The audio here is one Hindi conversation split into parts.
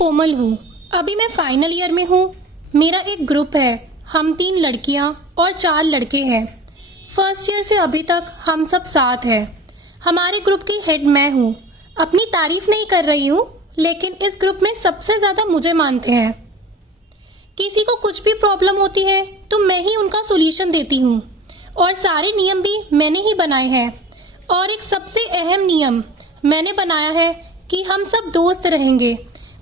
कोमल हूँ। अभी मैं फाइनल ईयर में हूँ। मेरा एक ग्रुप है, हम 3 लड़कियाँ और 4 लड़के हैं। फर्स्ट ईयर से अभी तक हम सब साथ हैं। हमारे ग्रुप की हेड मैं हूँ। अपनी तारीफ नहीं कर रही हूँ, लेकिन इस ग्रुप में सबसे ज़्यादा मुझे मानते हैं। किसी को कुछ भी प्रॉब्लम होती है तो मैं ही उनका सॉल्यूशन देती हूँ, और सारे नियम भी मैंने ही बनाए हैं। और एक सबसे अहम नियम मैंने बनाया है कि हम सब दोस्त रहेंगे।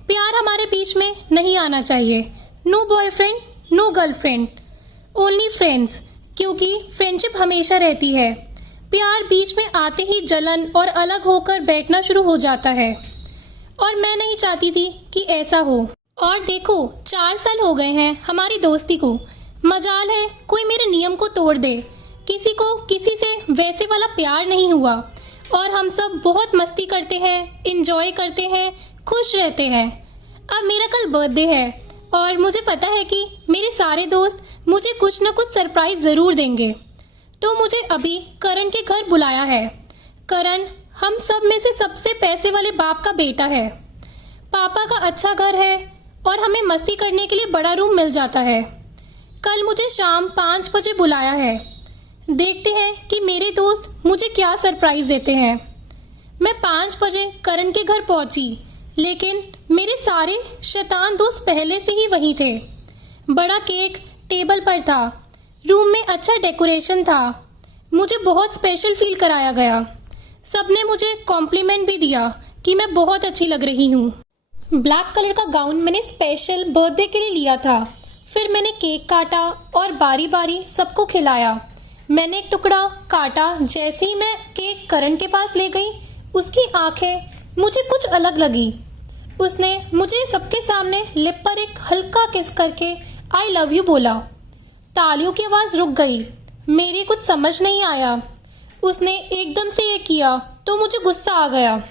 प्यार हमारे बीच में नहीं आना चाहिए। No boyfriend, no girlfriend, only friends, क्योंकि फ्रेंडशिप हमेशा रहती है। प्यार बीच में आते ही जलन और अलग होकर बैठना शुरू हो जाता है, और मैं नहीं चाहती थी कि ऐसा हो। और देखो, 4 साल हो गए हैं हमारी दोस्ती को। मजाल है कोई मेरे नियम को तोड़ दे। किसी को किसी से वैसे वाला प्यार नहीं हुआ, और हम सब बहुत मस्ती करते हैं, इंजॉय करते हैं, खुश रहते हैं। अब मेरा कल बर्थडे है, और मुझे पता है कि मेरे सारे दोस्त मुझे कुछ न कुछ सरप्राइज ज़रूर देंगे। तो मुझे अभी करण के घर बुलाया है। करण हम सब में से सबसे पैसे वाले बाप का बेटा है। पापा का अच्छा घर है, और हमें मस्ती करने के लिए बड़ा रूम मिल जाता है। कल मुझे शाम 5 बजे बुलाया है। देखते हैं कि मेरे दोस्त मुझे क्या सरप्राइज देते हैं। मैं 5 बजे करण के घर पहुंची, लेकिन मेरे सारे शैतान दोस्त पहले से ही वहीं थे। बड़ा केक टेबल पर था, रूम में अच्छा डेकोरेशन था। मुझे बहुत स्पेशल फील कराया गया। सबने मुझे कॉम्प्लीमेंट भी दिया कि मैं बहुत अच्छी लग रही हूँ। ब्लैक कलर का गाउन मैंने स्पेशल बर्थडे के लिए लिया था। फिर मैंने केक काटा और बारी बारी सबको खिलाया। मैंने एक टुकड़ा काटा। जैसे ही मैं केक करण के पास ले गई, उसकी आंखें मुझे कुछ अलग लगी। उसने मुझे सबके सामने लिप पर एक हल्का किस करके आई लव यू बोला। तालियों की आवाज़ रुक गई। मेरी कुछ समझ नहीं आया। उसने एकदम से ये किया तो मुझे गुस्सा आ गया,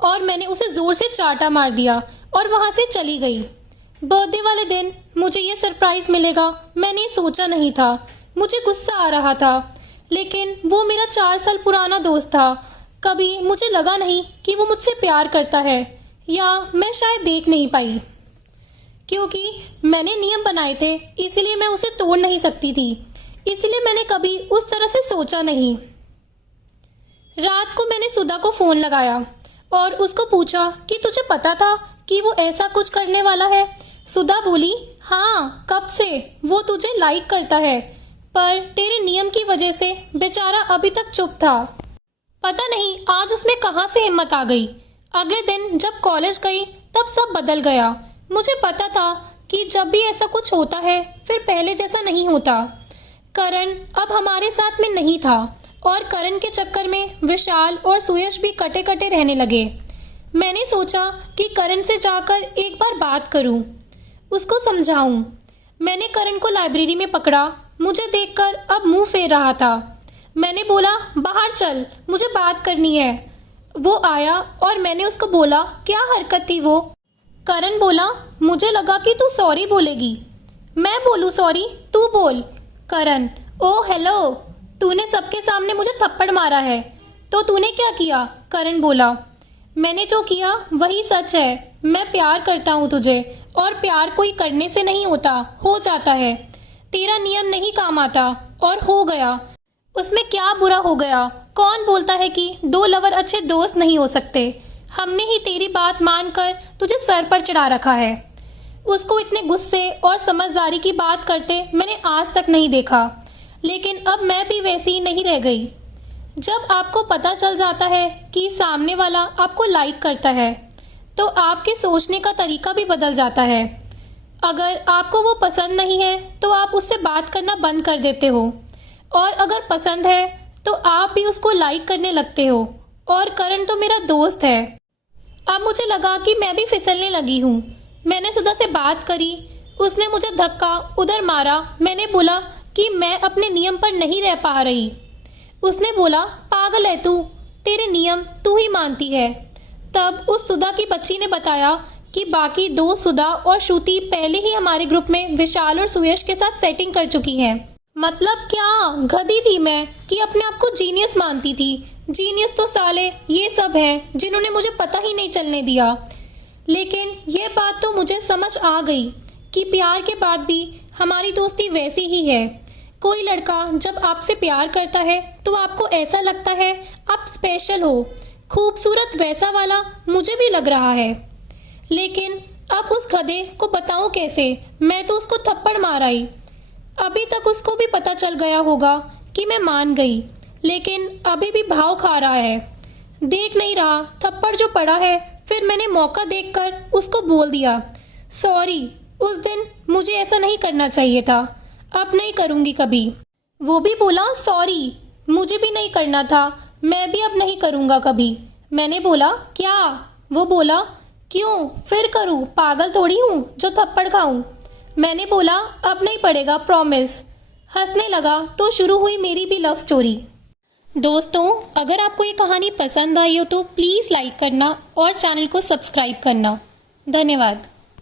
और मैंने उसे ज़ोर से चाटा मार दिया और वहाँ से चली गई। बर्थडे वाले दिन मुझे ये सरप्राइज़ मिलेगा मैंने सोचा नहीं था। मुझे गुस्सा आ रहा था, लेकिन वो मेरा 4 साल पुराना दोस्त था। कभी मुझे लगा नहीं कि वो मुझसे प्यार करता है, या मैं शायद देख नहीं पाई, क्योंकि मैंने नियम बनाए थे, इसलिए मैं उसे तोड़ नहीं सकती थी। इसलिए मैंने कभी उस तरह से सोचा नहीं। रात को मैंने सुधा को फ़ोन लगाया और उसको पूछा कि तुझे पता था कि वो ऐसा कुछ करने वाला है। सुधा बोली, हाँ, कब से वो तुझे लाइक करता है, पर तेरे नियम की वजह से बेचारा अभी तक चुप था। पता नहीं आज उसमें कहाँ से हिम्मत आ गई। अगले दिन जब कॉलेज गई तब सब बदल गया। मुझे पता था कि जब भी ऐसा कुछ होता है फिर पहले जैसा नहीं होता। करण अब हमारे साथ में नहीं था, और करण के चक्कर में विशाल और सुयश भी कटे कटे रहने लगे। मैंने सोचा कि करण से जाकर एक बार बात करूं, उसको समझाऊं। मैंने करण को लाइब्रेरी में पकड़ा। मुझे देखकर अब मुंह फेर रहा था। मैंने बोला, बाहर चल, मुझे बात करनी है। वो आया और मैंने उसको बोला, क्या हरकत थी वो? करण बोला, मुझे लगा कि तू सॉरी बोलेगी। मैं बोलूं सॉरी? तू बोल। करण, ओ हेलो, तूने सबके सामने मुझे थप्पड़ मारा है, तो तूने क्या किया? करण बोला, मैंने जो किया वही सच है। मैं प्यार करता हूँ तुझे, और प्यार कोई करने से नहीं होता, हो जाता है। तेरा नियम नहीं काम आता, और हो गया। उसमें क्या बुरा हो गया? कौन बोलता है कि 2 लवर अच्छे दोस्त नहीं हो सकते? हमने ही तेरी बात मानकर तुझे सर पर चढ़ा रखा है। उसको इतने गुस्से और समझदारी की बात करते मैंने आज तक नहीं देखा, लेकिन अब मैं भी वैसी ही नहीं रह गई। जब आपको पता चल जाता है कि सामने वाला आपको लाइक करता है, तो आपके सोचने का तरीका भी बदल जाता है। अगर आपको वो पसंद नहीं है तो आप उससे बात करना बंद कर देते हो, और अगर पसंद है तो आप भी उसको लाइक करने लगते हो। और करण तो मेरा दोस्त है। अब मुझे लगा कि मैं भी फिसलने लगी हूँ। मैंने सुधा से बात करी। उसने मुझे धक्का उधर मारा। मैंने बोला कि मैं अपने नियम पर नहीं रह पा रही। उसने बोला, पागल है तू, तेरे नियम तू ही मानती है। तब उस सुधा की बच्ची ने बताया कि बाकी 2 सुधा और श्रुति पहले ही हमारे ग्रुप में विशाल और सुयश के साथ सेटिंग कर चुकी हैं। मतलब क्या गधी थी मैं कि अपने आप को जीनियस मानती थी। जीनियस तो साले ये सब हैं जिन्होंने मुझे पता ही नहीं चलने दिया। लेकिन ये बात तो मुझे समझ आ गई कि प्यार के बाद भी हमारी दोस्ती वैसी ही है। कोई लड़का जब आपसे प्यार करता है तो आपको ऐसा लगता है आप स्पेशल हो, खूबसूरत वैसा वाला मुझे भी लग रहा है। लेकिन अब उस गधे को बताऊं कैसे, मैं तो उसको थप्पड़ मार आई। अभी तक उसको भी पता चल गया होगा कि मैं मान गई, लेकिन अभी भी भाव खा रहा है। देख नहीं रहा थप्पड़ जो पड़ा है, फिर मैंने मौका देखकर उसको बोल दिया, सॉरी, उस दिन मुझे ऐसा नहीं करना चाहिए था, अब नहीं करूंगी कभी। वो भी बोला सॉरी, मुझे भी नहीं करना था, मैं भी अब नहीं करूंगा कभी। मैंने बोला क्या? वो बोला क्यों फिर करूं, पागल थोड़ी हूं जो थप्पड़ खाऊं। मैंने बोला अब नहीं पड़ेगा, प्रॉमिस। हंसने लगा तो शुरू हुई मेरी भी लव स्टोरी। दोस्तों, अगर आपको ये कहानी पसंद आई हो तो प्लीज़ लाइक करना और चैनल को सब्सक्राइब करना। धन्यवाद।